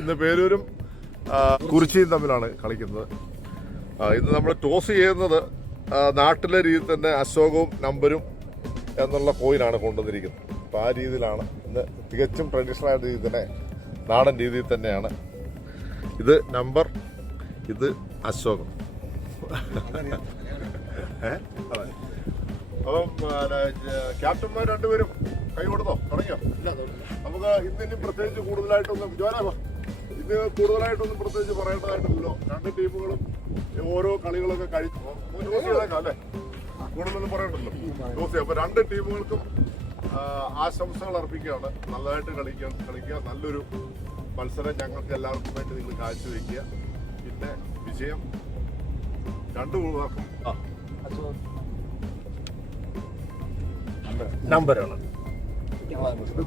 ഇന്ന് പേരൂരും കുറിച്ചിയും തമ്മിലാണ് കളിക്കുന്നത്. ഇന്ന് നമ്മൾ ടോസ് ചെയ്യുന്നത് നാട്ടിലെ രീതിയിൽ തന്നെ അശോകവും നമ്പരും എന്നുള്ള കോയിനാണ് കൊണ്ടുവന്നിരിക്കുന്നത്. അപ്പോൾ ആ രീതിയിലാണ് ഇന്ന് തികച്ചും ട്രഡീഷണൽ ആയ രീതിയിൽ തന്നെ നാടൻ രീതിയിൽ തന്നെയാണ്. ഇത് നമ്പർ, ഇത് അശോകം. അപ്പം ക്യാപ്റ്റന്മാർ രണ്ടുപേരും കൈ കൊടുത്തോ, തുടങ്ങിയോ? നമുക്ക് ഇന്നിനി പ്രത്യേകിച്ച് കൂടുതലായിട്ടൊന്നും പ്രത്യേകിച്ച് പറയേണ്ടതായിട്ടില്ലല്ലോ. രണ്ട് ടീമുകളും ഓരോ കളികളൊക്കെ കഴിച്ചേക്കാം അല്ലേ, കൂടുതലൊന്നും പറയണ്ടല്ലോ. അപ്പൊ രണ്ട് ടീമുകൾക്കും ആശംസകൾ അർപ്പിക്കുകയാണ്. നല്ലതായിട്ട് കളിക്കുക. നല്ലൊരു മത്സരം ഞങ്ങൾക്ക് എല്ലാവർക്കും വേണ്ടി നിങ്ങൾ കാഴ്ചവെക്കുക. പിന്നെ വിജയം രണ്ടു പേർക്കും നമ്പരാണ്.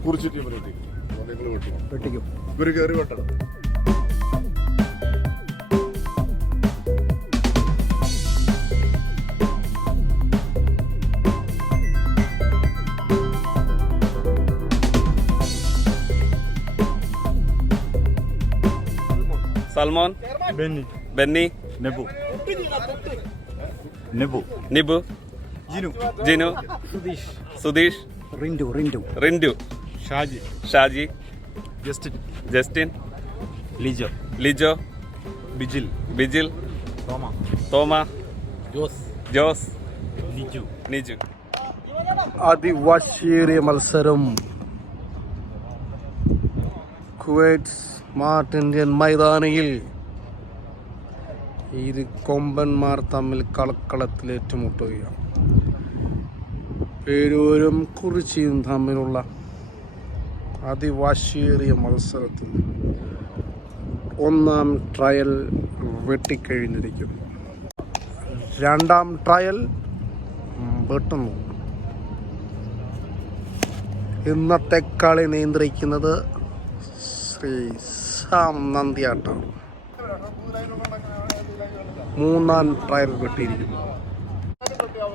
കുറിച്ച് ടീമിനെ നിങ്ങൾ വെട്ടിക്കും. ഇവര് കയറി വെട്ടണം. സൽമോൻ, ബെന്നി, നിബു, ജിനു, സുധീഷ്, റിൻഡു, ഷാജി, ജസ്റ്റിൻ, ലിജോ, ബിജിൽ, തോമ, ജോസ്, നിജു. അതിവാശിയേറിയ മത്സരം കുവൈറ്റ് സ്മാർട്ട് ഇന്ത്യൻ മൈതാനിയിൽ ഇരു കൊമ്പന്മാർ തമ്മിൽ കളക്കളത്തിൽ ഏറ്റുമുട്ടുകയാണ്. പേരൂരും കുറിച്ചിയും തമ്മിലുള്ള അതിവാശിയേറിയ മത്സരത്തിൽ ഒന്നാം ട്രയൽ വെട്ടിക്കഴിഞ്ഞിരിക്കുന്നു. രണ്ടാം ട്രയൽ വെട്ടുന്നു. ഇന്നത്തെ കളി നിയന്ത്രിക്കുന്നത് ശ്രീ സാം നന്ദിയാട്ടാണ്. മൂന്നാം ട്രയൽ വെട്ടിയിരിക്കുന്നു.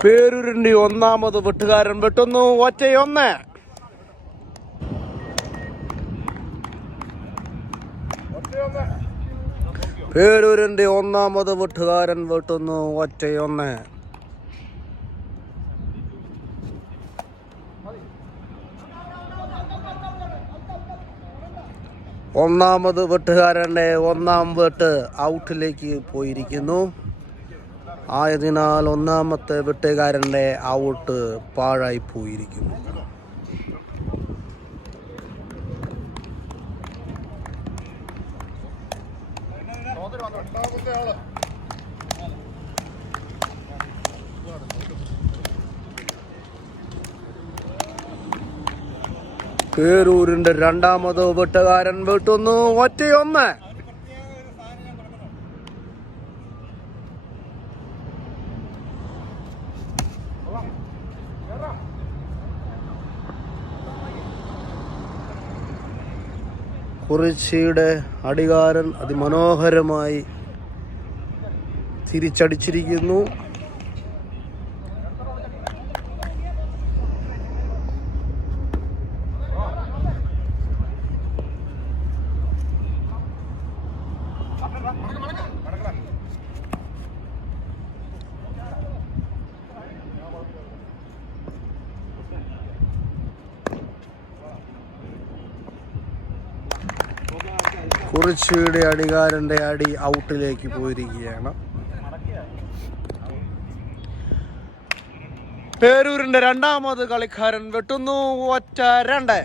പേരൂരിന്റെ ഒന്നാമത് വെട്ടുകാരൻ വെട്ടുന്നു. ഒറ്റയൊന്ന്. പേരൂരിന്റെ ഒന്നാമത് വെട്ടുകാരൻ വെട്ടുന്നു. ഒറ്റയൊന്ന്. ഒന്നാമത് വെട്ടുകാരൻ്റെ ഒന്നാം വെട്ട് ഔട്ടിലേക്ക് പോയിരിക്കുന്നു. ആയതിനാൽ ഒന്നാമത്തെ വെട്ടുകാരൻ്റെ ഔട്ട് പാഴായി പോയിരിക്കുന്നു. പേരൂരിന്റെ രണ്ടാമത് വെട്ടുകാരൻ വെട്ടുന്നു. ഒറ്റയൊന്ന്. കുറിച്ചിയുടെ അടികാരൻ അതിമനോഹരമായി തിരിച്ചടിച്ചിരിക്കുന്നു. കുറിച്ചിയുടെ അടികാരൻ്റെ അടി ഔട്ടിലേക്ക് പോയിരിക്കുകയാണ്. പേരൂരിന്റെ രണ്ടാമത് കളിക്കാരൻ വെട്ടുന്നു. ഒറ്റ രണ്ട്.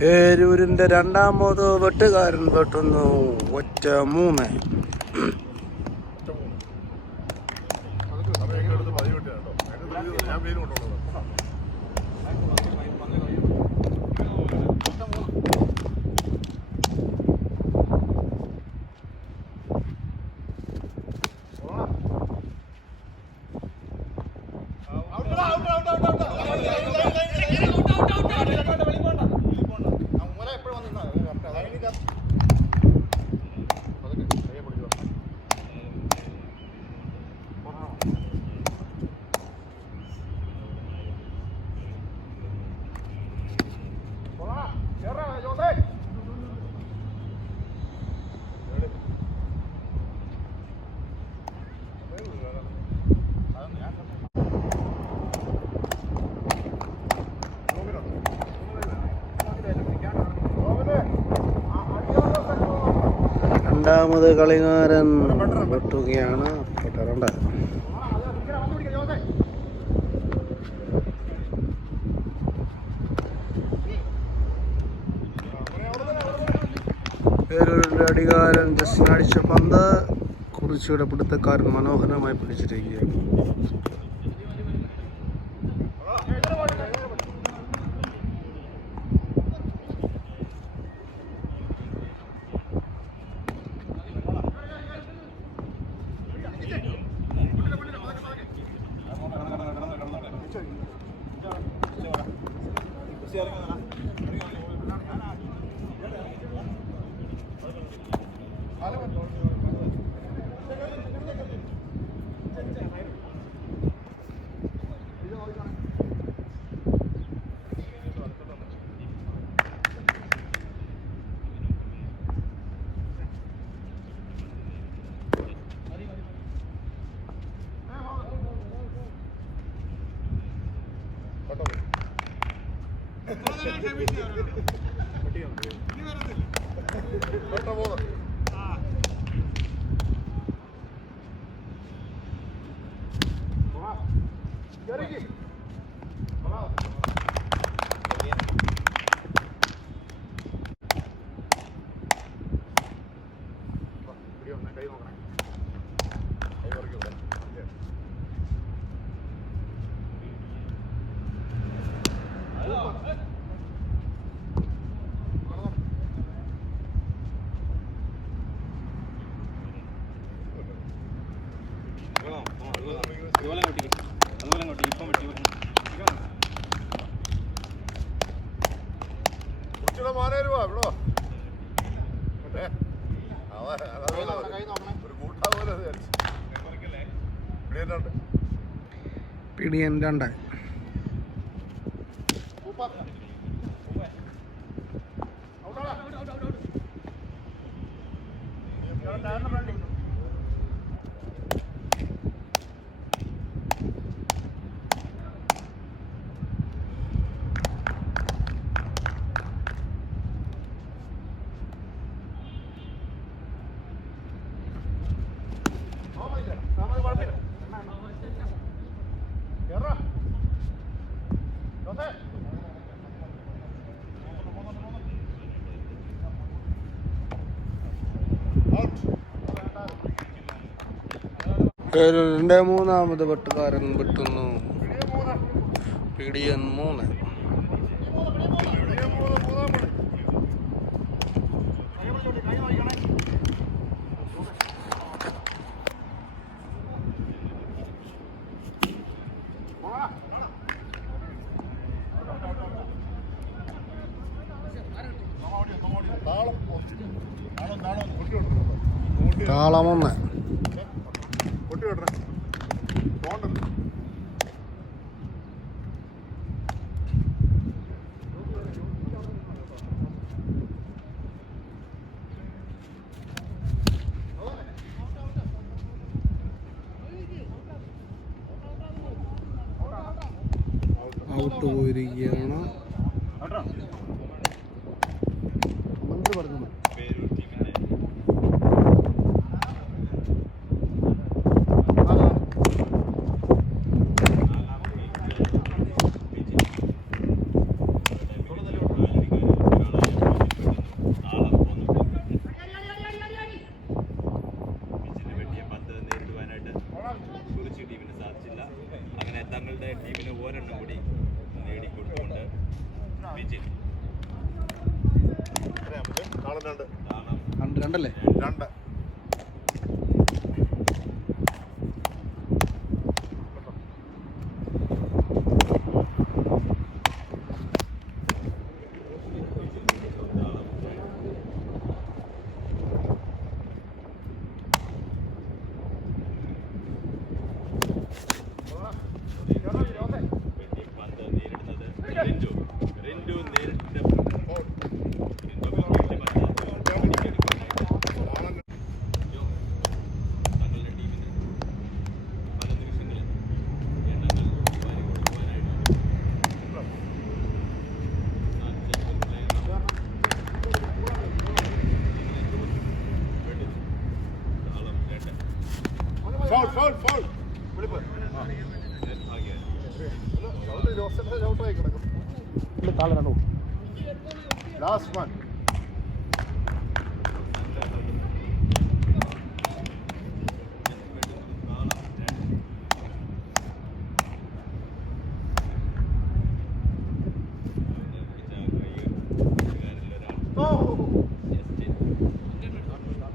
പേരൂരിന്റെ രണ്ടാമത് വെട്ടുകാരൻ വെട്ടുന്നു. ഒറ്റ 3. ഞാൻ പേര് കൊണ്ടുള്ളത് രണ്ടാമത് കളിക്കാരൻ വെട്ടുകയാണ്. പെട്ടറുണ്ട്. പേരൂരിന്റെ അടികാരൻ ജസ്റ്റിന് അടിച്ച പന്ത് കുറിച്ചിയുടെ പിടുത്തക്കാരൻ മനോഹരമായി പിടിച്ചിരിക്കുകയാണ്. പിടിയൻ 2. പേരൂരിന്റെ 3ാമത് വെട്ടുകാരൻ വെട്ടുന്നു. പിടിയൻ 3. താളം 1. ഔട്ട് പോയിരിക്കുകയാണ്. ടീമിന് ഒരെണ്ണം കൂടി നേടിക്കൊടുത്തുകൊണ്ട് വിജയ്. രണ്ടല്ലേ? 2. പന്ത് നേരിടുന്നത് റിൻഡു. റിൻഡു നേരിട്ട് തങ്ങളുടെ ടീമിന് പല നിമിഷങ്ങളിൽ എണ്ണങ്ങൾ വാരി കൊടുക്കുവാനായിട്ട് ലാസ്റ്റ് വൺ.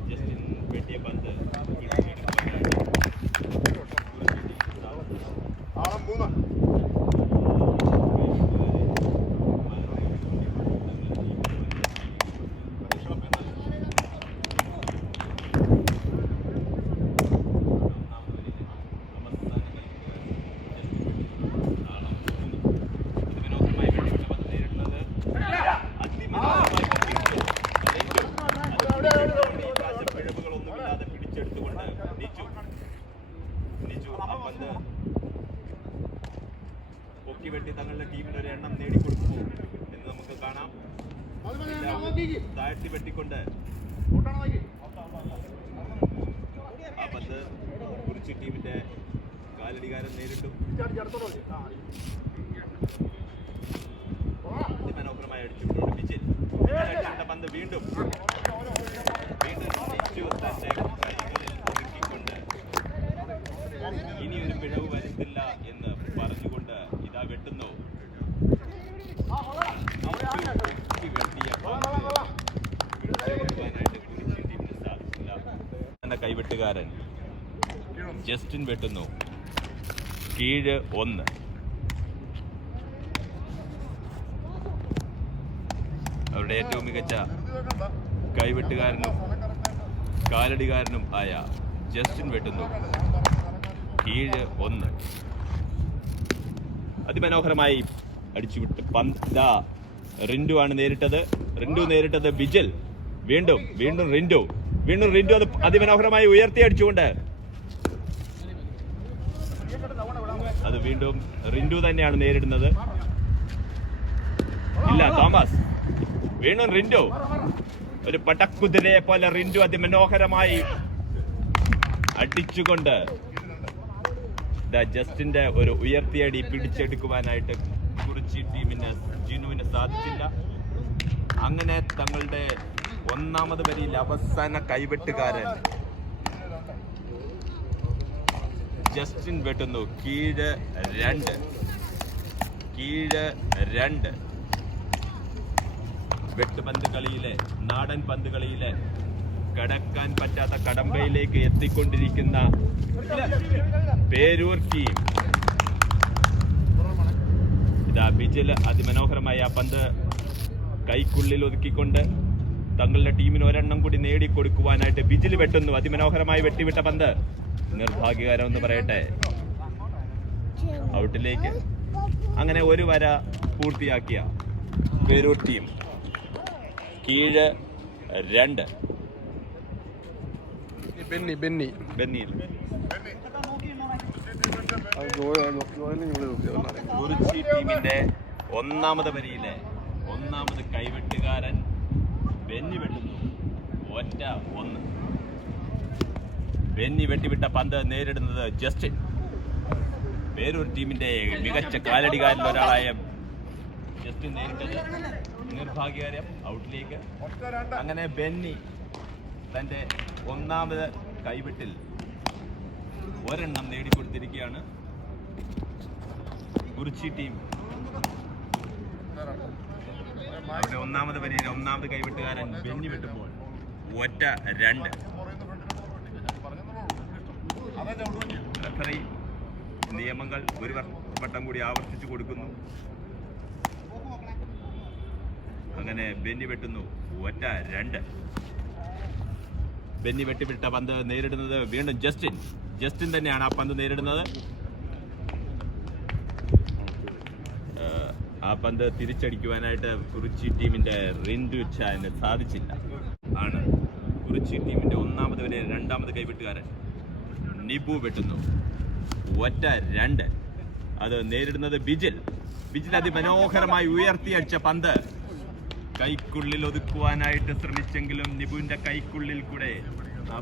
ജസ്റ്റിൻ വെട്ടിയ പന്ത് ആളം 3. പിഴവുകളൊന്നുമില്ലാതെ പിടിച്ചെടുത്തുകൊണ്ട് നിജു ആ പന്ത് പൊക്കി വെട്ടി തങ്ങളുടെ ടീമിന് ഒരു എണ്ണം നേടിക്കൊടുത്തു എന്ന് നമുക്ക് കാണാം. താഴ്ത്തി വെട്ടിക്കൊണ്ട് ആ പന്ത് കുറിച്ചി ടീമിന്റെ കാലടികാരൻ നേരിട്ടു. അതിമനോഹരമായി അടിച്ചുകൊണ്ടുള്ള വിജയ്. പന്ത് വീണ്ടും നിജു തന്റെ കൈകളിൽ ഒതുക്കിക്കൊണ്ട് ഇനിയൊരു പിഴവ് വരുത്തില്ല എന്ന് പറഞ്ഞുകൊണ്ട് ഇതാ വെട്ടുന്നു. ടീമിന് സാധിച്ചില്ല. തന്റെ കൈവെട്ടുകാരൻ ജസ്റ്റിൻ വെട്ടുന്നു. കീഴ് 1. അവരുടെ ഏറ്റവും മികച്ച കൈവെട്ടുകാരനും കാലടികാരനും ആയ ജസ്റ്റിൻ വെട്ടുന്നു. കീഴ് 1. അതിമനോഹരമായി അടിച്ചുവിട്ട് പന്ത റിൻഡു ആണ് നേരിട്ടത്. റിൻഡു ബിജൽ. വീണ്ടും റിൻഡു. അത് അതിമനോഹരമായി ഉയർത്തി അടിച്ചുകൊണ്ട് അത് വീണ്ടും റിൻഡു തന്നെയാണ് നേരിടുന്നത്. ഇല്ല, തോമസ്. വീണ്ടും റിൻഡു. ഒരു പടക്കുതിരയെ പോലെ റിൻഡു അതിമനോഹരമായി അടിച്ചുകൊണ്ട് ജസ്റ്റിന്റെ ഒരു ഉയർത്തിയടി പിടിച്ചെടുക്കുവാനായിട്ട് കുറിച്ചി ടീമിന് ജിനുവിന് സാധിച്ചില്ല. അങ്ങനെ തങ്ങളുടെ 1ാമത് വരിയിൽ അവസാന കൈവെട്ടുകാരൻ ജസ്റ്റിൻ വെട്ടുന്നു. കീഴ് 2. വെട്ടുപന്ത് കളിയിലെ നാടൻ പന്ത് കളിയിലെ കടക്കാൻ പറ്റാത്ത കടമ്പയിലേക്ക് എത്തിക്കൊണ്ടിരിക്കുന്ന പേരൂർ ടീം. ഇതാ ബിജൽ അതിമനോഹരമായ ആ പന്ത് കൈക്കുള്ളിൽ ഒതുക്കിക്കൊണ്ട് തങ്ങളുടെ ടീമിന് ഒരെണ്ണം കൂടി നേടിക്കൊടുക്കുവാനായിട്ട് ബിജിൽ വെട്ടുന്നു. അതിമനോഹരമായി വെട്ടിവിട്ട പന്ത് നിർഭാഗ്യകരം എന്ന് പറയട്ടെ, ഔട്ടിലേക്ക്. അങ്ങനെ ഒരു വര പൂർത്തിയാക്കിയ പേരൂർ ടീം. കീഴ് 2. ബെന്നിയിൽ കുറിച്ചി ടീമിന്റെ 1ാമത് വരിയിലെ 1ാമത് കൈവെട്ടുകാരൻ ബെന്നി വെട്ടുന്നു. 1. ബെന്നി വെട്ടിവിട്ട പന്ത് നേരിടുന്നത് ജസ്റ്റിൻ. പേരൂർ ടീമിന്റെ മികച്ച കാലടികാരിൽ ഒരാളായ ജസ്റ്റിൻ നേരിട്ടത് നിർഭാഗ്യകരം, ഔട്ടിലേക്ക്. അങ്ങനെ ബെന്നി തന്റെ 1ാമത് കൈവിട്ടിൽ ഒരെണ്ണം നേടിക്കൊടുത്തിരിക്കുകയാണ്. കുറിച്ചി ടീം അവരുടെ ഒന്നാമത് വരിയിൽ ഒന്നാമത് കൈവിട്ടുകാരൻ ബെന്നി വെട്ടുമ്പോൾ ഒറ്റ 2. റഫറി നിയമങ്ങൾ ഒരു വട്ടം കൂടി ആവർത്തിച്ചു കൊടുക്കുന്നു. അങ്ങനെ ബെന്നി വെട്ടുന്നു ഒറ്റ 2. ബെന്നി വെട്ടിവിട്ട പന്ത് നേരിടുന്നത് വീണ്ടും ജസ്റ്റിൻ തന്നെയാണ് ആ പന്ത് നേരിടുന്നത്. ആ പന്ത് തിരിച്ചടിക്കുവാനായിട്ട് കുറിച്ചി ടീമിന്റെ റിൻഡു ചാന് സാധിച്ചില്ല. ആണ് കുറിച്ചി ടീമിന്റെ ഒന്നാമത് വരെ രണ്ടാമത് കൈവിട്ടുകാരൻ നിബു വെട്ടുന്നു ഒറ്റ 2. അത് നേരിടുന്നത് ബിജിൽ അതിമനോഹരമായി ഉയർത്തിയടിച്ച പന്ത് കൈക്കുള്ളിൽ ഒതുക്കുവാനായിട്ട് ശ്രമിച്ചെങ്കിലും നിബുവിന്റെ കൈക്കുള്ളിൽ കൂടെ ആ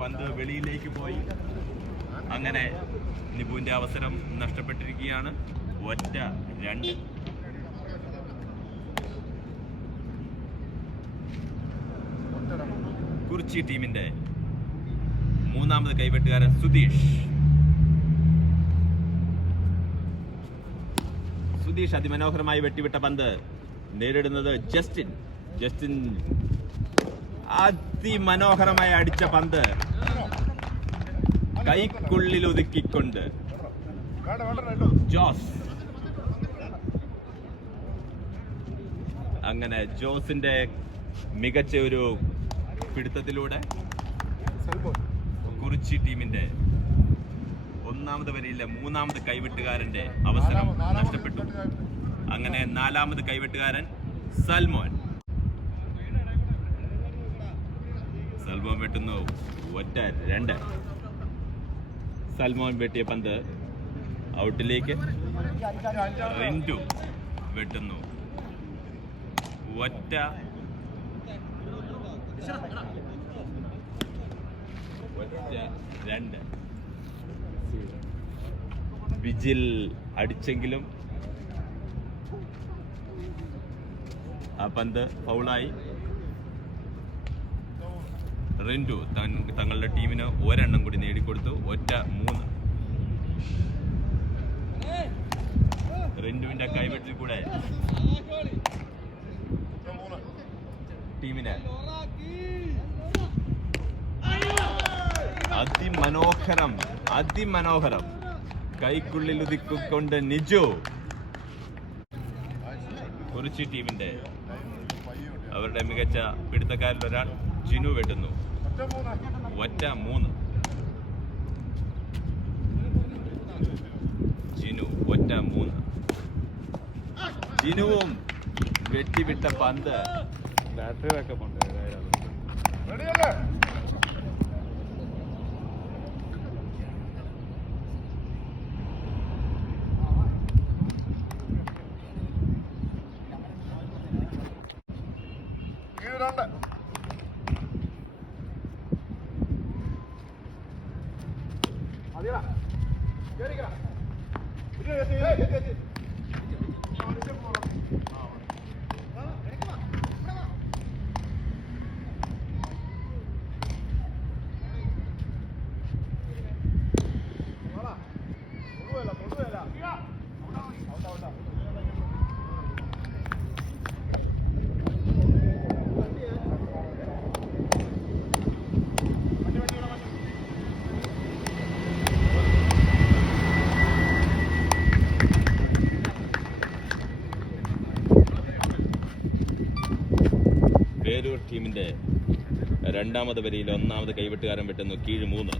പന്ത് വെളിയിലേക്ക് പോയി. അങ്ങനെ നിബുവിന്റെ അവസരം നഷ്ടപ്പെട്ടിരിക്കുകയാണ്. ഒറ്റ 2. കുറിച്ചി ടീമിന്റെ മൂന്നാമത് കൈവെട്ടുകാരൻ സുധീഷ് അതിമനോഹരമായി വെട്ടിവിട്ട പന്ത് നേരിടുന്നത് ജസ്റ്റിൻ അതിമനോഹരമായി അടിച്ച പന്ത് കൈക്കുള്ളിൽ ഒതുക്കിക്കൊണ്ട് ജോസ്. അങ്ങനെ ജോസിന്റെ മികച്ച ഒരു പിടുത്തത്തിലൂടെ കുറിച്ചി ടീമിന്റെ ഒന്നാമത് വരിയിലെ മൂന്നാമത് കൈവെട്ടുകാരന്റെ അവസരം നഷ്ടപ്പെട്ടു. അങ്ങനെ നാലാമത് കൈവെട്ടുകാരൻ സൽമോൻ വെട്ടുന്നു ഒറ്റ 2. സൽമോൻ വെട്ടിയ പന്ത് ഔട്ടിലേക്ക്. റിൻഡു വെട്ടുന്നു ഒറ്റ 2. വിജിൽ അടിച്ചെങ്കിലും ആ പന്ത് ഫൗളായി. റിൻഡു തങ്ങളുടെ ടീമിന് ഒരെണ്ണം കൂടി നേടിക്കൊടുത്തു ഒറ്റ 3. റിൻഡുവിന്റെ കൈവെട്ടിൽ കൂടെ ടീമിന് അതിമനോഹരം കൈക്കുള്ളിൽ ഒതുക്കിക്കൊണ്ട് നിജു. കുറിച്ചി ടീമിന്റെ അവരുടെ മികച്ച പിടുത്തക്കാരിൽ ഒരാൾ ജിനു വെട്ടുന്നു ഒറ്റ 3. ജിനുവും വെട്ടിവിട്ട പന്ത് ബാറ്ററി ബാക്കപ്പ് ഉണ്ട്. പേരൂർ ടീമിന്റെ രണ്ടാമത് വരിയിൽ ഒന്നാമത് കൈവെട്ടുകാരൻ വെട്ടുന്നു കീഴ് 3.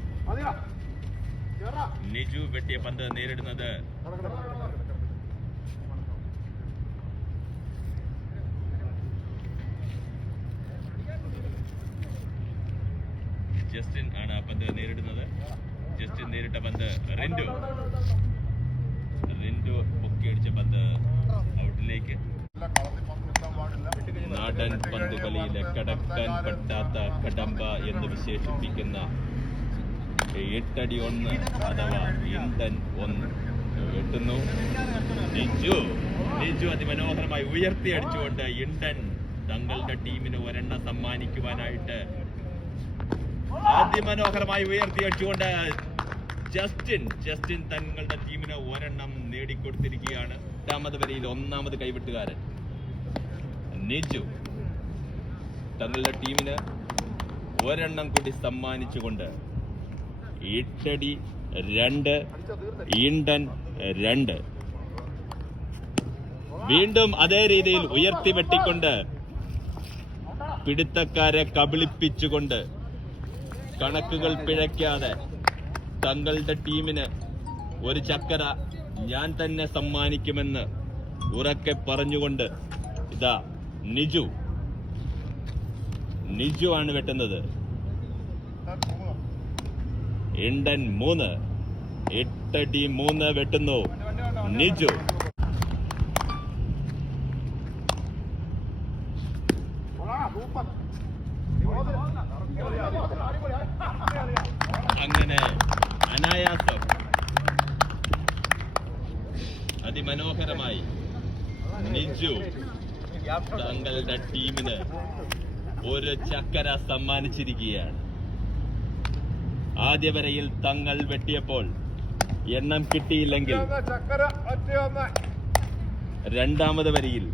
നിജു വെട്ടിയ പന്ത് നേരിടുന്നത് ജസ്റ്റിൻ ആണ്. ആ പന്ത് നേരിടുന്നത് ജസ്റ്റിൻ നേരിട്ട പന്ത് റിൻഡു പൊക്കിയടിച്ച പന്ത് ഔട്ടിലേക്ക്. നാടൻ പന്തുകളിയിലെ കടക്കാൻ പറ്റാത്ത കടമ്പ എന്ന് വിശേഷിപ്പിക്കുന്ന 8 അടി 1 അഥവാ ഇന്ത്യൻ 1 വെട്ടുന്നു നിജു അതിമനോഹരമായി ഉയർത്തി അടിച്ചുകൊണ്ട് ഇന്ത്യൻ തങ്ങളുടെ ടീമിന് ഒരെണ്ണം സമ്മാനിക്കുവാനായിട്ട് അതിമനോഹരമായി ഉയർത്തി അടിച്ചുകൊണ്ട് ജസ്റ്റിൻ തങ്ങളുടെ ടീമിന് ഒരെണ്ണം നേടിക്കൊടുത്തിരിക്കുകയാണ്. രണ്ടാമത് വരിയിൽ ഒന്നാമത് കൈവിട്ടുകാരൻ നിജു തങ്ങളുടെ ടീമിന് ഒരെണ്ണം കൂടി സമ്മാനിച്ചുകൊണ്ട് 8 അടി 2 ഈണ്ടൻ 2. വീണ്ടും അതേ രീതിയിൽ ഉയർത്തി വെട്ടിക്കൊണ്ട് പിടുത്തക്കാരെ കബളിപ്പിച്ചുകൊണ്ട് കണക്കുകൾ പിഴയ്ക്കാതെ തങ്ങളുടെ ടീമിന് ഒരു ചക്കര ഞാൻ തന്നെ സമ്മാനിക്കുമെന്ന് ഉറക്കെ പറഞ്ഞുകൊണ്ട് ഇതാ നിജു ആണ് വെട്ടുന്നത്. ഇണ്ടൻ 3 8 അടി 3 വെട്ടുന്നു നിജു. അങ്ങനെ അനായാസം അതിമനോഹരമായി നിജു തങ്ങളുടെ ടീമിന് ഒരു ചക്കര സമ്മാനിച്ചിരിക്കുകയാണ്. ആദ്യ വരയിൽ തങ്ങൾ വെട്ടിയപ്പോൾ എണ്ണം കിട്ടിയില്ലെങ്കിൽ രണ്ടാമത് വരിയിൽ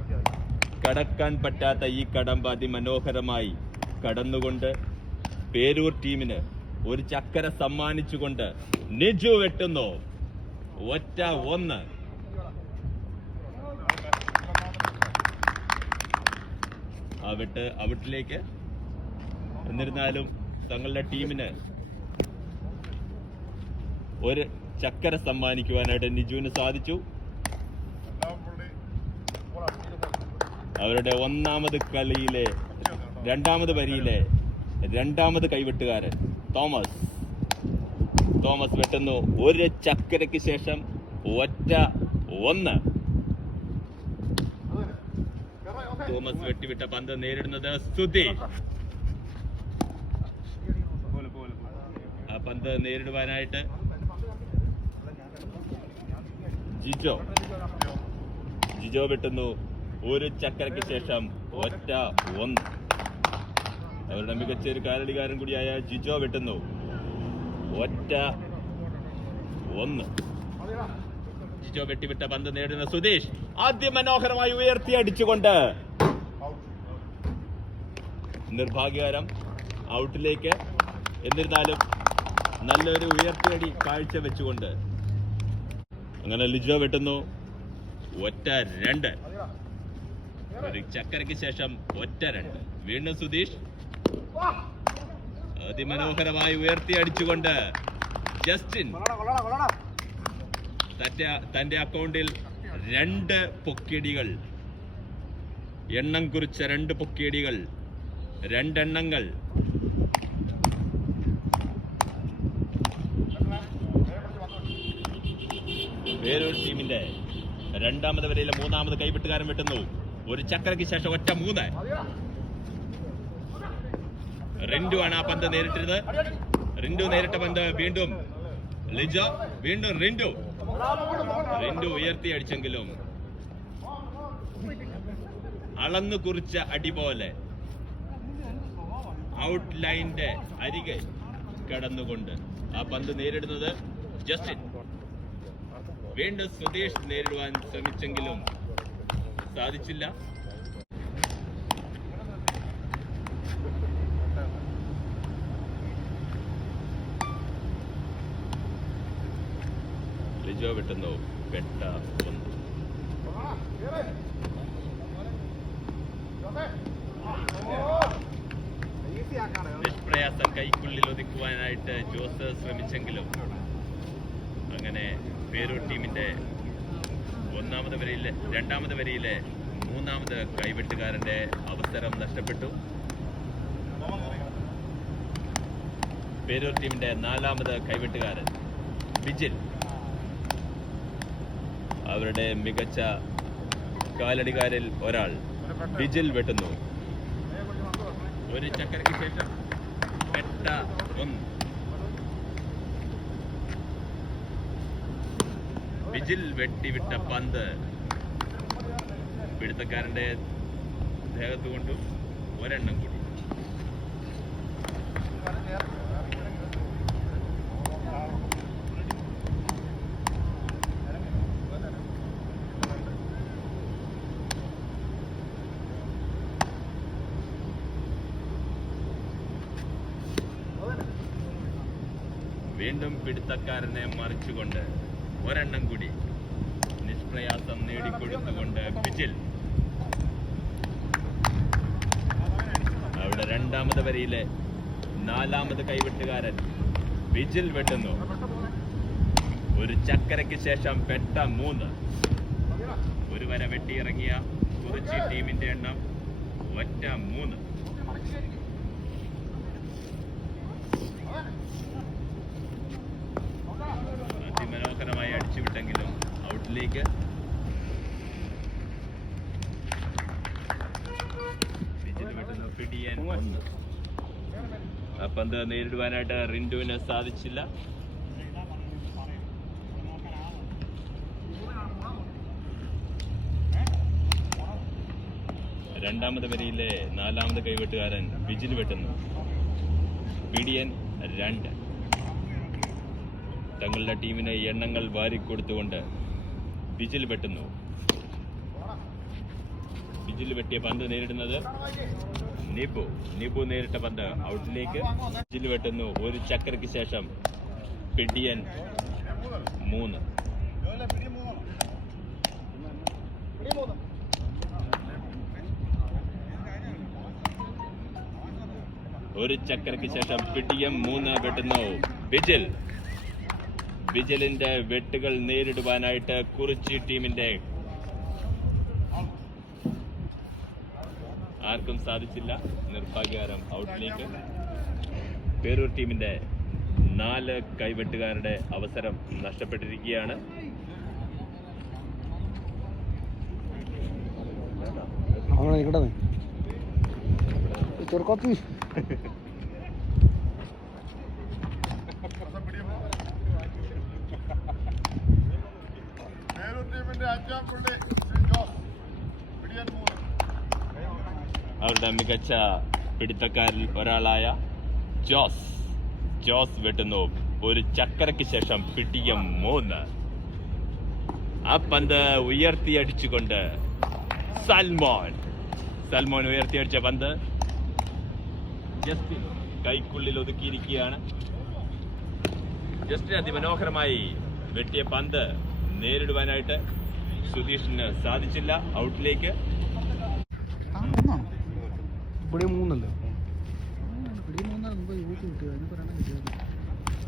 കടക്കാൻ പറ്റാത്ത ഈ കടമ്പ അതിമനോഹരമായി കടന്നുകൊണ്ട് പേരൂർ ടീമിന് ഒരു ചക്കര സമ്മാനിച്ചുകൊണ്ട് നിജു വെട്ടുന്നു 1. ആ വെട്ട് ഔട്ടിലേക്ക്. എന്നിരുന്നാലും തങ്ങളുടെ ടീമിന് ഒരു ചക്കര സമ്മാനിക്കുവാനായിട്ട് നിജുവിന് സാധിച്ചു. അവരുടെ രണ്ടാമത് വരിയിലെ രണ്ടാമത് കൈവെട്ടുകാരൻ തോമസ് വെട്ടുന്നു. ഒരു ചക്കരയ്ക്ക് ശേഷം 1. തോമസ് വെട്ടിവിട്ട പന്ത് നേരിടുന്നത് സുധീഷ്. ആ പന്ത് നേരിടുവാനായിട്ട് ജിജോ വെട്ടുന്നു. ഒരു ചക്കരയ്ക്ക് ശേഷം 1. അവരുടെ മികച്ച ഒരു കാലടികാരൻ കൂടിയായ ജിജോ വെട്ടുന്നു 1. ജിജോ വെട്ടിവിട്ട പന്ത് നേടുന്ന സുധീഷ് അതിമനോഹരമായി ഉയർത്തി അടിച്ചുകൊണ്ട് നിർഭാഗ്യകരം ഔട്ടിലേക്ക്. എന്നിരുന്നാലും നല്ലൊരു ഉയർത്തിയടി കാഴ്ച വെച്ചുകൊണ്ട് അങ്ങനെ ലിജോ വെട്ടുന്നു 1. ഒരു ചക്കരയ്ക്ക് ശേഷം 1. വീണ്ടും സുധീഷ് അതിമനോഹരമായി ഉയർത്തി അടിച്ചുകൊണ്ട് ജസ്റ്റിൻ തന്റെ അക്കൗണ്ടിൽ 2 പൊക്കിയടികൾ, എണ്ണം കുറിച്ച 2 പൊക്കിയടികൾ, 2 എണ്ണങ്ങൾ. പേരൂർ ടീമിന്റെ രണ്ടാമത് വരയിലെ മൂന്നാമത് കൈവിട്ടുകാരൻ വെട്ടുന്നു. ഒരു ചക്കരയ്ക്ക് ശേഷം 3. റിൻഡു ആണ് ആ പന്ത് നേരിട്ടത്. റിൻഡു നേരിട്ട പന്ത് വീണ്ടും ലിജോ, വീണ്ടും റിൻഡു ഉയർത്തി അടിച്ചെങ്കിലും അളന്നു കുറിച്ച അടി പോലെ ഔട്ട് ലൈനിന്റെ അരികെ കടന്നുകൊണ്ട് ആ പന്ത് നേരിടുന്നത് ജസ്റ്റിൻ. വീണ്ടും സുധീഷ് നേരിടുവാൻ ശ്രമിച്ചെങ്കിലും സാധിച്ചില്ല. ലിജോ വെട്ടുന്നു 1. നിഷ്പ്രയാസം കൈക്കുള്ളിൽ ഒതുക്കുവാനായിട്ട് ജോസ് ശ്രമിച്ചെങ്കിലും അങ്ങനെ പേരൂർ ടീമിന്റെ രണ്ടാമത് വരിയിലെ മൂന്നാമത് കൈവെട്ടുകാരന്റെ അവസരം നഷ്ടപ്പെട്ടു. പേരൂർ ടീമിന്റെ 4ാമത് കൈവെട്ടുകാരൻ ബിജിൽ അവരുടെ മികച്ച കാലടികാരിൽ ഒരാൾ ബിജിൽ വെട്ടുന്നു. ഒരു ചക്കരയ്ക്ക് ശേഷം 1. ബിജിൽ വെട്ടിവിട്ട പന്ത് പിടുത്തക്കാരന്റെ ദേഹത്ത് കൊണ്ടും ഒരെണ്ണം കൂടി. പിടുത്തക്കാരനെ മറിച്ചുകൊണ്ട് ഒരെണ്ണം കൂടി നിഷ്പ്രയാസം നേടിക്കൊടുത്തുകൊണ്ട് ബിജിൽ. അവിടെ രണ്ടാമത് വരിയിലെ നാലാമത് കൈവെട്ടുകാരൻ ബിജിൽ വെട്ടുന്നു. ഒരു ചക്കരയ്ക്ക് ശേഷം പെട്ട 3. ഒരു വര വെട്ടിയിറങ്ങിയ കുറിച്ചി ടീമിന്റെ എണ്ണം ഒറ്റ 3. അതിമനോഹരമായി അടിച്ചുവിട്ടെങ്കിലും ഔട്ടിലേക്ക്. ബിജിൽ വെട്ടുന്നു. പിടിയാൻ 1. ആ പന്ത് നേരിടുവാനായിട്ട് റിൻഡുവിന് സാധിച്ചില്ല. രണ്ടാമത് വരിയിലെ നാലാമത് കൈവെട്ടുകാരൻ ബിജിൽ വെട്ടുന്നു. പിടിയൻ 2. തങ്ങളുടെ ടീമിന് എണ്ണങ്ങൾ വാരിക്കൊടുത്തുകൊണ്ട് ബിജിൽ വെട്ടുന്നു. ബിജിൽ വെട്ടിയ പന്ത് നേരിടുന്നത് നിബു നേരിട്ട പന്ത് ഔട്ടിലേക്ക്. ബിജിൽ വെട്ടുന്നു. ഒരു ചക്കരയ്ക്ക് ശേഷം പിടിയൻ 3. ഒരു ചക്കരയ്ക്ക് ശേഷം പിടിയം 3 വെട്ടുന്നു ബിജിൽ. ബിജിലിന്റെ വെട്ടുകൾ നേരിടുവാനായിട്ട് കുറിച്ചി ടീമിന്റെ ആർക്കും സാധിച്ചില്ല. നിർഭാഗ്യകരം ഔട്ടിലേക്ക്. പേരൂർ ടീമിന്റെ 4 കൈവെട്ടുകാരുടെ അവസരം നഷ്ടപ്പെട്ടിരിക്കുകയാണ്. ചെറുക്കോപ്പി അവരുടെ മികച്ച പിടുത്തക്കാരിൽ ഒരാളായ ജോസ് വെട്ടുന്നു. ഒരു ചക്കരയ്ക്ക് ശേഷം പിടിയം 3. ആ പന്ത് ഉയർത്തിയടിച്ചുകൊണ്ട് സൽമോൻ ഉയർത്തിയടിച്ച പന്ത് ജസ്റ്റിൻ കൈക്കുള്ളിൽ ഒതുക്കിയിരിക്കുകയാണ്. ജസ്റ്റിൻ അതിമനോഹരമായി വെട്ടിയ പന്ത് നേരിടുവാനായിട്ട് സുധീഷിന് സാധിച്ചില്ല. ഔട്ടിലേക്ക്.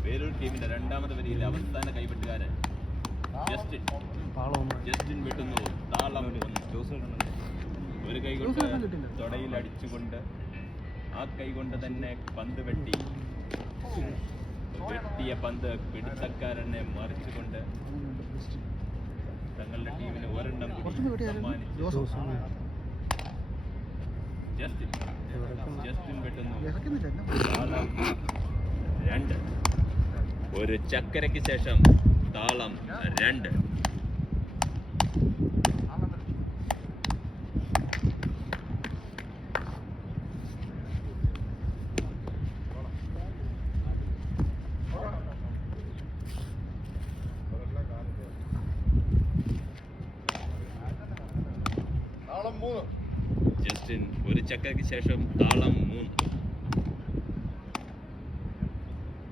പേരൂർ ടീമിന്റെ രണ്ടാമത് വരിയിലെ അവസാന കൈവെട്ടുകാരൻ ജസ്റ്റിൻ വെട്ടുന്നു. താളം 1. ഒരു കൈ കൊണ്ട് തൊടയിൽ അടിച്ചുകൊണ്ട് ആ കൈ കൊണ്ട് തന്നെ പന്ത് വെട്ടിയ പന്ത് പിടുത്തക്കാരനെ മറിച്ചുകൊണ്ട് തങ്ങളുടെ ടീമിന് ഒരെണ്ണം കൂടി സമ്മാനിച്ചു. ജസ്റ്റിൻ വെട്ടുന്നു. താളം 2. ഒരു ചക്കരയ്ക്ക് ശേഷം താളം 2. ജസ്റ്റിൻ ഒരു ചക്കരയ്ക്ക് ശേഷം താളം 3.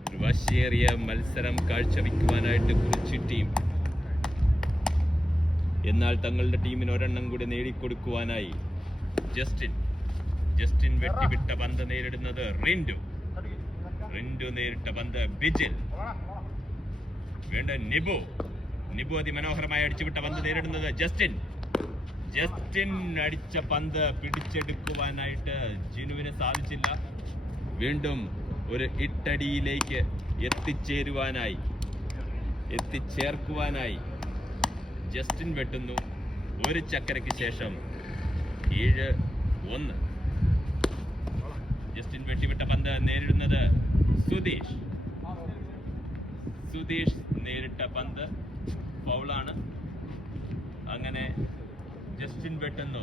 ഒരു വാശിയേറിയ മത്സരം കാഴ്ചവെക്കുവാനായിട്ട് കുറിച്ചി ടീം. എന്നാൽ തങ്ങളുടെ ടീമിന് ഒരെണ്ണം കൂടി നേടിക്കൊടുക്കുവാനായി ജസ്റ്റിൻ വെട്ടിവിട്ട പന്ത് നേരിടുന്നത് റിൻഡു നേരിട്ട പന്ത് ബിജിൽ. വേണ്ട നിബു അതിമനോഹരമായി അടിച്ചുവിട്ട പന്ത് നേരിടുന്നത് ജസ്റ്റിൻ അടിച്ച പന്ത് പിടിച്ചെടുക്കുവാനായിട്ട് ജിനുവിന് സാധിച്ചില്ല. വീണ്ടും ഒരു ഇട്ടടിയിലേക്ക് എത്തിച്ചേർക്കുവാനായി ജസ്റ്റിൻ വെട്ടുന്നു. ഒരു ചക്കരയ്ക്ക് ശേഷം 7-1. ജസ്റ്റിൻ വെട്ടിവിട്ട പന്ത് നേരിടുന്നത് സുധീഷ് നേരിട്ട പന്ത് ഫൗളാണ്. അങ്ങനെ ജസ്റ്റിൻ വെട്ടുന്നു.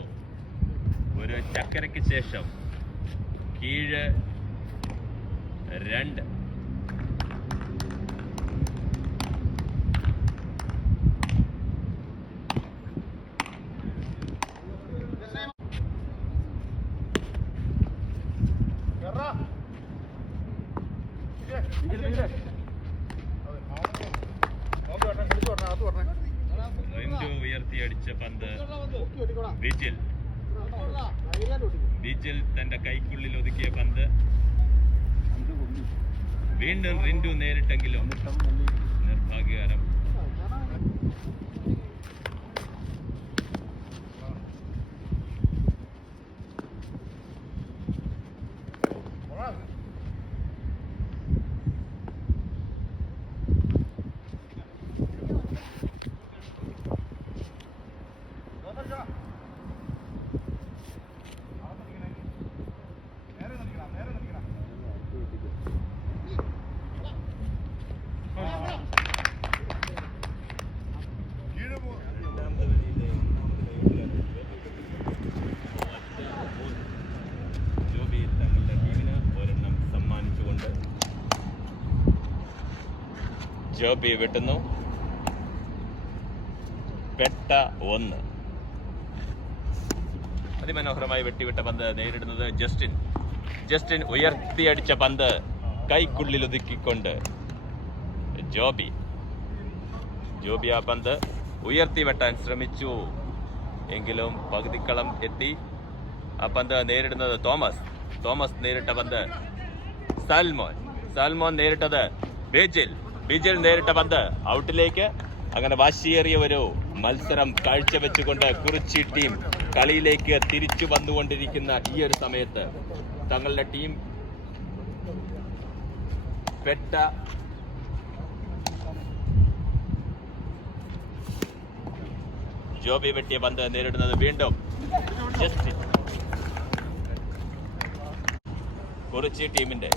ഒരു ചക്കരയ്ക്ക് ശേഷം 2. റിൻഡു ഉയർത്തി അടിച്ച പന്ത് വിജിൽ. വിജിൽ തന്റെ കൈക്കുള്ളിൽ ഒതുക്കിയ പന്ത് വീണ്ടും റിൻഡു നേരിട്ടെങ്കിലും നിർഭാഗ്യകരം. ജോബി തങ്ങളുടെ ടീമിന് ഒരെണ്ണം സമ്മാനിച്ചുകൊണ്ട് ജോബി വെട്ടുന്നു. പെട്ട 1. അതിമനോഹരമായി വെട്ടിവിട്ട പന്ത് നേരിടുന്നത് ജസ്റ്റിൻ. ജസ്റ്റിൻ ഉയർത്തിയടിച്ച പന്ത് കൈക്കുള്ളിൽ ഒതുക്കിക്കൊണ്ട് ജോബി. ജോബി ആ പന്ത് ഉയർത്തി വെട്ടാൻ ശ്രമിച്ചു, എങ്കിലും പകുതിക്കളം എത്തി. ആ പന്ത് നേരിടുന്നത് തോമസ്. തോമസ് നേരിട്ട പന്ത് സാൽമോൻ. സാൽമോൻ നേരിട്ടത് ബിജിൽ. ബിജിൽ നേരിട്ട പന്ത് ഔട്ടിലേക്ക്. അങ്ങനെ വാശിയേറിയ ഒരു മത്സരം കാഴ്ചവെച്ചുകൊണ്ട് കുറിച്ചി ടീം കളിയിലേക്ക് തിരിച്ചു വന്നുകൊണ്ടിരിക്കുന്ന ഈ ഒരു സമയത്ത് തങ്ങളുടെ ടീം പെട്ട ജോബി വെട്ടിയ പന്ത് നേരിടുന്നത് വീണ്ടും ജസ്റ്റിൻ. കുറിച്ചി ടീമിന്റെ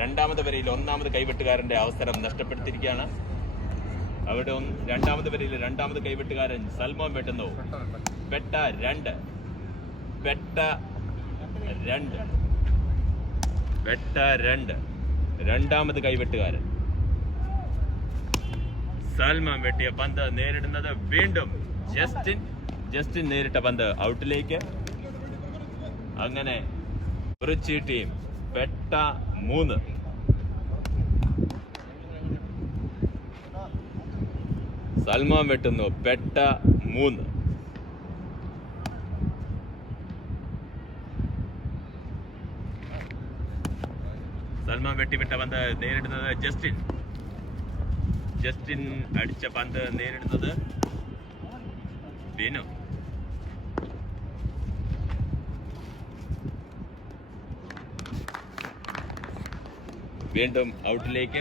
രണ്ടാമത് വരയിൽ ഒന്നാമത് കൈവെട്ടുകാരന്റെ അവസരം നഷ്ടപ്പെടുത്തിയിരിക്കുകയാണ്. അവിടെ രണ്ടാമത് വരയിൽ രണ്ടാമത് കൈവെട്ടുകാരൻ സൽമോൻ വെട്ടുന്നു. പെട്ട 2. പെട്ട 2. പെട്ട 2. രണ്ടാമത് കൈവെട്ടുകാരൻ സൽമാൻ വെട്ടിയ പന്ത് നേരിടുന്നത് വീണ്ടും ജസ്റ്റിൻ. ജസ്റ്റിൻ നേരിട്ട പന്ത് ഔട്ടിലേക്ക്. അങ്ങനെ കുറിച്ചി ടീം പെട്ട 3. സൽമാൻ വെട്ടുന്നു. പെട്ട 3. സൽമാൻ വെട്ടിവിട്ട പന്ത് നേരിടുന്നത് ജസ്റ്റിൻ. ജസ്റ്റിൻ അടിച്ച പന്ത് നേരിടുന്നത് ബിനു. വീണ്ടും ഔട്ടിലേക്ക്.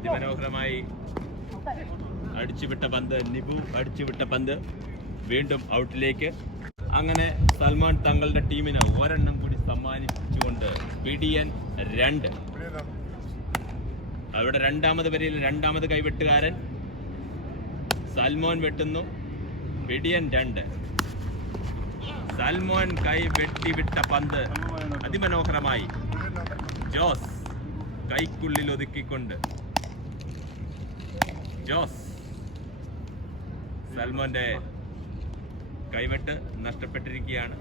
അതിമനോഹരമായി അടിച്ചുവിട്ട പന്ത് നിബു. അടിച്ചുവിട്ട പന്ത് വീണ്ടും ഔട്ടിലേക്ക്. അങ്ങനെ സൽമാൻ തങ്ങളുടെ ടീമിന് ഒരെണ്ണം കൂടി സമ്മാനിച്ചുകൊണ്ട് പിടിയൻ 2. അവിടെ രണ്ടാമത് വരയിൽ രണ്ടാമത് കൈവെട്ടുകാരൻ സൽമോൻ വെട്ടുന്നു. പിടിയൻ 2. സൽമോൻ കൈ വെട്ടിവിട്ട പന്ത് അതിമനോഹരമായി ജോസ് കൈക്കുള്ളിൽ ഒതുക്കിക്കൊണ്ട് ജോസ്. സൽമോന്റെ കൈവെട്ട് നഷ്ടപ്പെട്ടിരിക്കുകയാണ്.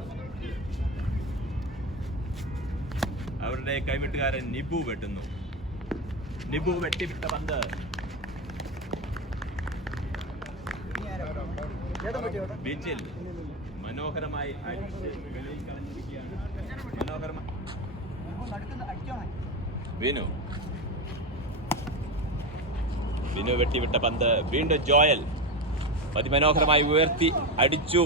അവരുടെ കൈവെട്ടുകാരൻ നിബു വെട്ടുന്നു. നിബു വെട്ടിവിട്ട പന്ത് ബിജിൽ മനോഹരമായി അടിച്ച് വെളിയിൽ കളഞ്ഞിരിക്കുകയാണ്. മനോഹരമായി വിനു. വിനു വെട്ടിവിട്ട പന്ത് വീണ്ടും ജോയൽ അതിമനോഹരമായി ഉയർത്തി അടിച്ചു.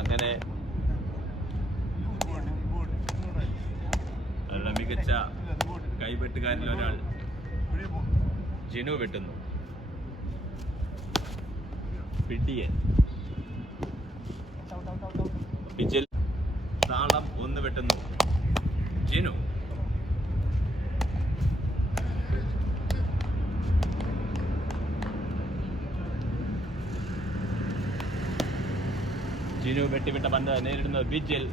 അങ്ങനെ മികച്ച കൈവെട്ടുകാരിൽ ഒരാൾ ജിനു വെട്ടുന്നു. പിടിയൻ. ബിജിൽ താളം 1 വെട്ടുന്നു. ജിനു. ജിനു വെട്ടിവിട്ട പന്ത് നേരിടുന്നത് ബിജിൽ.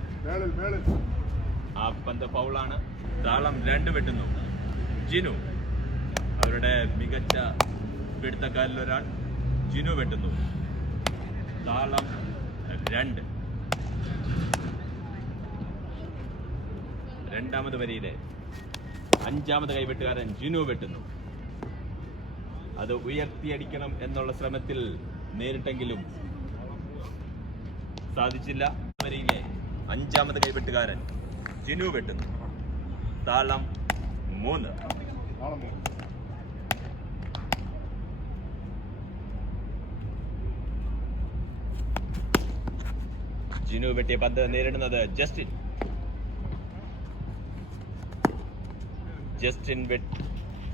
ആ പന്ത് ഫൗളാണ്. താളം 2 വെട്ടുന്നു ജിനു. അവരുടെ മികച്ച പിടുത്തക്കാരിൽ ഒരാൾ ജിനു വെട്ടുന്നു. താളം 2. രണ്ടാമത് വരിയിലെ 5ാമത് കൈവെട്ടുകാരൻ ജിനു വെട്ടുന്നു. അത് ഉയർത്തിയടിക്കണം എന്നുള്ള ശ്രമത്തിൽ നേരിട്ടെങ്കിലും സാധിച്ചില്ല. വരിയിലെ 5ാമത് കൈവെട്ടുകാരൻ ജിനു വെട്ടുന്നു. താളം 3. ജിനു വെട്ടിയ പന്ത് നേരിടുന്നത് ജസ്റ്റിൻ.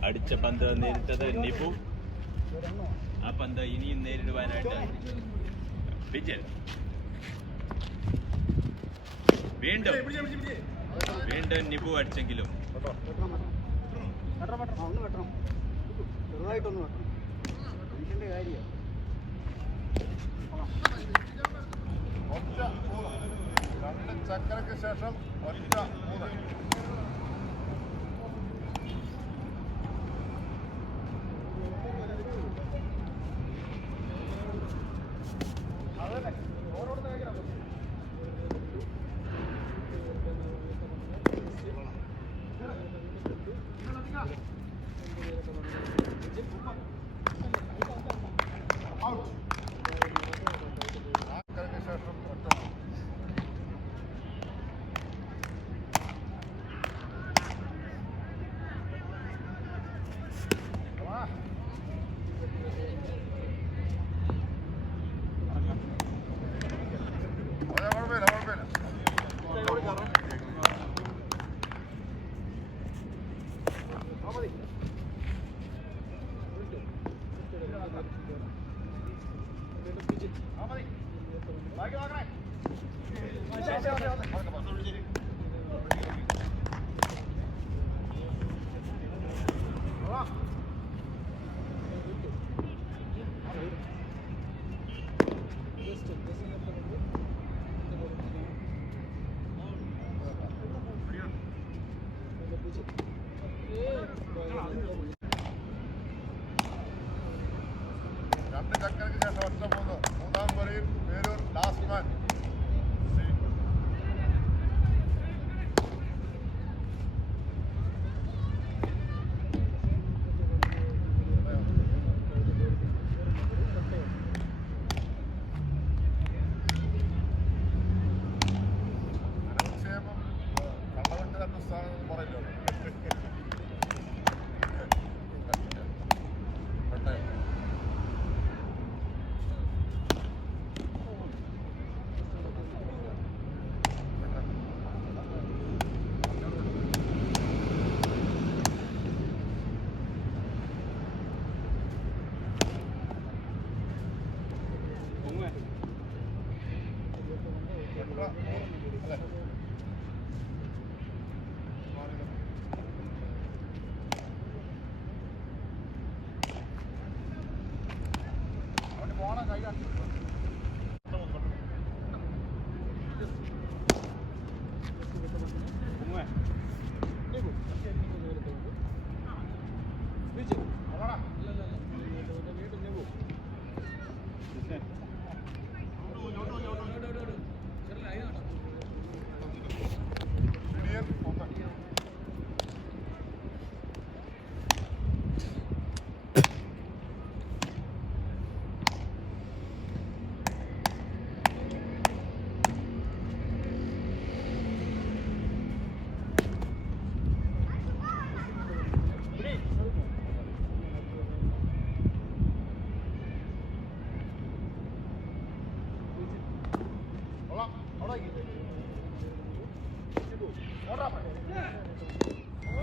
അടിച്ച പന്ത് നേരിട്ടത് നിപു. ആ പന്ത് ഇനിയും നേരിടുവാനായിട്ട് വിജയൻ. വീണ്ടും നിപു അടിച്ചെങ്കിലും ചക്കരയ്ക്ക് ശേഷം 1 3. ചക്കരയ്ക്ക് ശേഷം 1 3. 3ാം വരിയിൽ പേരൂർ ലാസ്റ്റ് മാൻ. കള്ളവെട്ട് 2 സ്ഥാനം പറയല്ലോ.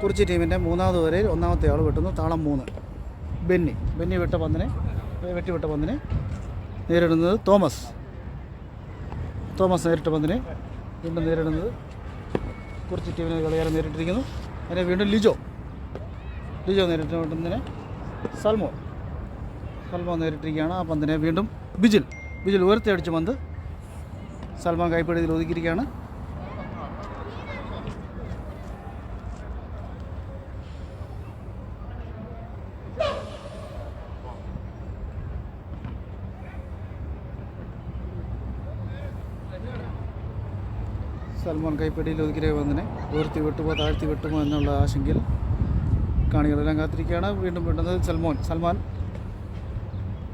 കുറിച്ചി ടീമിൻ്റെ 3ാമത് വരയിൽ 1ാമത്തെ ആൾ വെട്ടുന്നു. താളം 3. ബെന്നി വെട്ടിവിട്ട പന്തിനെ നേരിടുന്നത് തോമസ് നേരിട്ട പന്തിനെ വീണ്ടും നേരിടുന്നത് കുറിച്ചി ടീമിനെ കളിക്കാരൻ നേരിട്ടിരിക്കുന്നു. അതിനെ വീണ്ടും ലിജോ നേരിട്ട പന്തിനെ സൽമോ നേരിട്ടിരിക്കുകയാണ്. ആ പന്തിനെ വീണ്ടും ബിജിൽ ഉയർത്തി അടിച്ച പന്ത് സൽമാൻ കൈപ്പിടിയിൽ ഒതുക്കിയിരിക്കുകയാണ്. സൽമാൻ കൈപ്പിടിയിൽ ഒതുക്കിയ പന്തിനെ ഉയർത്തി വെട്ടുമോ താഴ്ത്തി വെട്ടുമോ എന്നുള്ള ആശങ്കയിൽ കാണികളെല്ലാം കാത്തിരിക്കുകയാണ്. വീണ്ടും വിടുന്നത് സൽമാൻ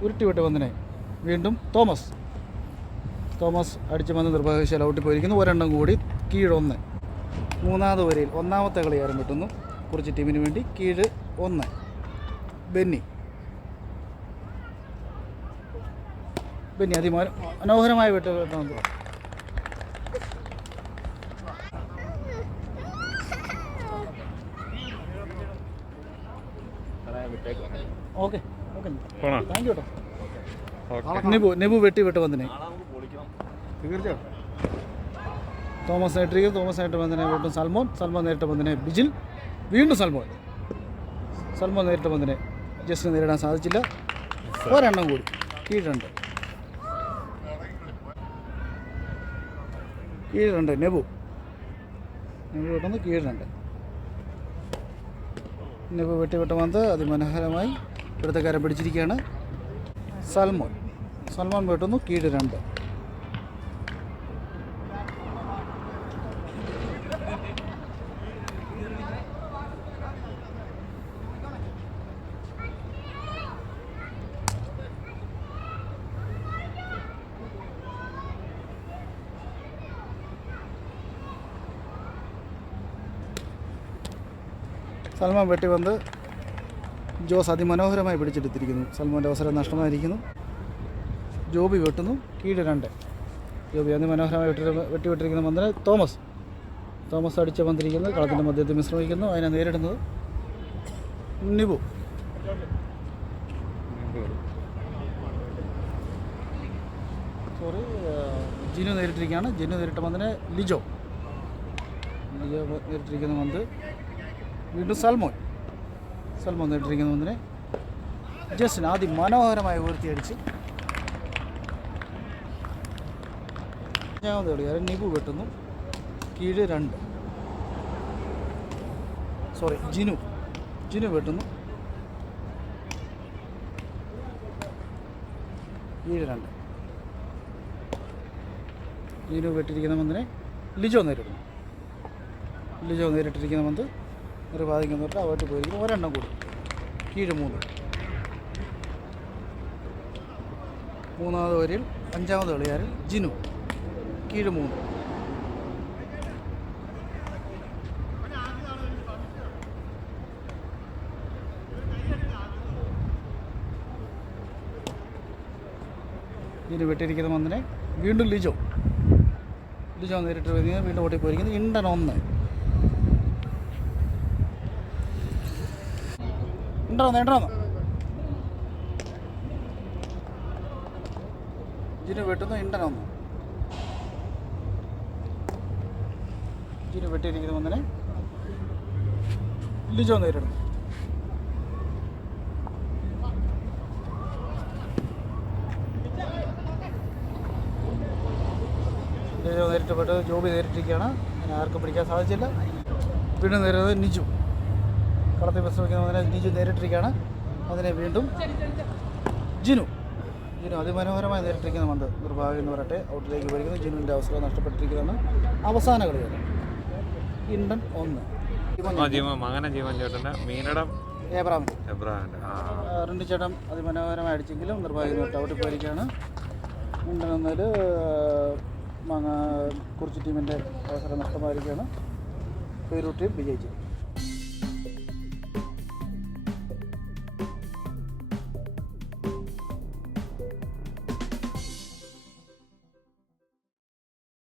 ഉരുട്ടി വിട്ട പന്തിനെ വീണ്ടും തോമസ് അടിച്ച പന്ത് നിർഭാഗ്യവശാൽ ഔട്ടിൽ പോയിരിക്കുന്നു. ഒരെണ്ണം കൂടി കീഴൊന്ന്. മൂന്നാമത് വരയിൽ ഒന്നാമത്തെ കളി ആരംഭിക്കുന്നു കുറിച്ച് ടീമിന് വേണ്ടി. കീഴ് 1. ബെന്നി അതിമനോഹരമായ വിട്ട് ഓക്കെ താങ്ക് യു കേട്ടോ. നെബു വെട്ടി വിട്ട പന്തിനെ തോമസ് നേരിട്ട് പന്തിനെ വീണ്ടും സൽമാൻ നേരിട്ട പന്തിനെ ബിജിൽ. വീണ്ടും സൽമാൻ നേരിട്ട പന്തിനെ ജസ്റ്റിന് നേരിടാൻ സാധിച്ചില്ല. ഒരെണ്ണം കൂടി കീഴ് 2. നെബു കിട്ടുന്നു കീഴ് 2. നെബു വെട്ടിവിട്ട പന്ത് അതിമനോഹരമായി ഇവിടുത്തെക്കാരൻ പിടിച്ചിരിക്കുകയാണ്. സൽമാൻ വെട്ടുന്നു കീഴ് 2. സൽമാൻ വെട്ടി പന്ത് ജോസ് അതിമനോഹരമായി പിടിച്ചെടുത്തിരിക്കുന്നു. സൽമാൻ്റെ അവസരം നഷ്ടമായിരിക്കുന്നു. ജോബി വെട്ടുന്നു കീഴ് 2. ജോബി അതിമനോഹരമായി വെട്ടിവിട്ടിരിക്കുന്ന പന്തിന് തോമസ് അടിച്ച പന്തിരിക്കുന്നത് കളത്തിൻ്റെ മധ്യത്തിൽ വിശ്രമിക്കുന്നു. അതിനെ നേരിടുന്നത് നിബു. ജിനു നേരിട്ടിരിക്കുകയാണ്. ജിനു നേരിട്ട പന്തിനെ ലിജോ നേരിട്ടിരിക്കുന്ന പന്ത് വീണ്ടും സൽമാൻ നേരിട്ടിരിക്കുന്ന പന്തിനെ ജസ്റ്റിന് ആദ്യം മനോഹരമായി ഉയർത്തിയടിച്ച് അഞ്ചാമത് കളിക്കാരൻ നിബു വെട്ടുന്നു കീഴ് 2. ജിനു വെട്ടുന്നു കീഴ് 2. ജിനു വെട്ടിയിരിക്കുന്ന പന്തിനെ ലിജോ നേരിട്ടിരിക്കുന്ന പന്ത് ഒരു ബാധിക്കുന്നിട്ട് അവട്ട് പോയിരിക്കുന്നു. ഒരെണ്ണം കൂടി കീഴ് 3. മൂന്നാമത് വരിയിൽ അഞ്ചാമത് കളിക്കാരൻ ജിനു കീഴ് 3. ജിനു വെട്ടിയിരിക്കുന്ന പന്തിനെ വീണ്ടും ലിജോ നേരിട്ട് വീണ്ടും ഓട്ടി പോയിരിക്കുന്നു. ഇണ്ടൻ 1. ജിനു വെട്ടുന്നു ഇണ്ടൻ 1. ജിനു വെട്ടിയിരിക്കുന്ന പന്തിനെ ലിജോ നേരിടുന്നു. ലിജോ നേരിട്ടപ്പെട്ട് ജോബി നേരിട്ടിരിക്കുകയാണ്. അതിനെ ആർക്കും പിടിക്കാൻ സാധിച്ചില്ല. വീണ്ടും നേരിടുന്നത് നിജു. കളത്തിൽ വിശ്രമിക്കുന്നതിനെ നിജു നേരിട്ടിരിക്കുകയാണ്. അതിനെ വീണ്ടും ജിനു അതിമനോഹരമായി നേരിട്ടിരിക്കുന്ന പന്ത് നിർഭാഗ്യം എന്ന് പറയട്ടെ ഔട്ടിലേക്ക് പോയിരിക്കുന്നു. ജിനുവിൻ്റെ അവസരം നഷ്ടപ്പെട്ടിരിക്കുന്നതാണ്. അവസാന കളിയാണ് ഇണ്ടൻ 1. രണ്ട് ചേട്ടൻ അതിമനോഹരമായി അടിച്ചെങ്കിലും നിർഭാഗ്യം ഔട്ടിൽ പോയിരിക്കുകയാണ്. ഇണ്ടൻ 1 കുറിച്ച് ടീമിൻ്റെ അവസരം നഷ്ടമായിരിക്കുകയാണ്. പേരൂർ ടീം വിജയിച്ചു.